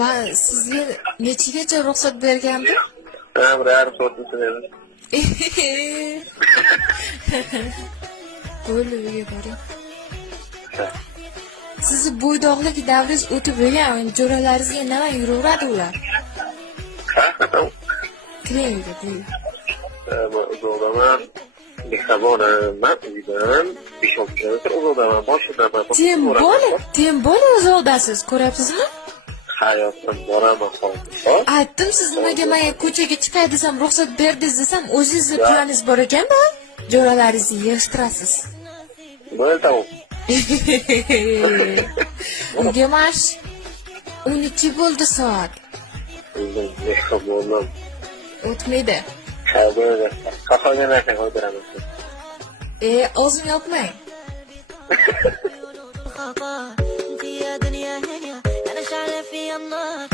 Men sizga nechigacha ruxsat bergandim? Bir yarim soatni edi. Bo'ldi, uyga boring. Sizni bo'ydoqlik davringiz o'tib bo'lgan, jo'ralaringizga nima yuraveradi ular? Kiring uyga, buyur. Uzoqdaman, Mehribonman, uydan 5-6 kilometr uzoqdaman. Boshidaman. Tem bo'la uzoqdasiz, ko'ryapsizmi? Hayotdan boraman hozir. Aytdim, siz nimaga menga ko'chaga chiqay desam, ruxsat berdingiz desam, o'zingizni planingiz bor ekan-da, jo'ralaringizni yig'ishtirasiz. Bo'ldi. Unga marsh 12 bo'ldi soat. Mehribonman. O'tmaydi. Qahraga narsa qo'ydiraman. O'zim yopmang. خطا انت يا دنيا هنا انا شعلة في النار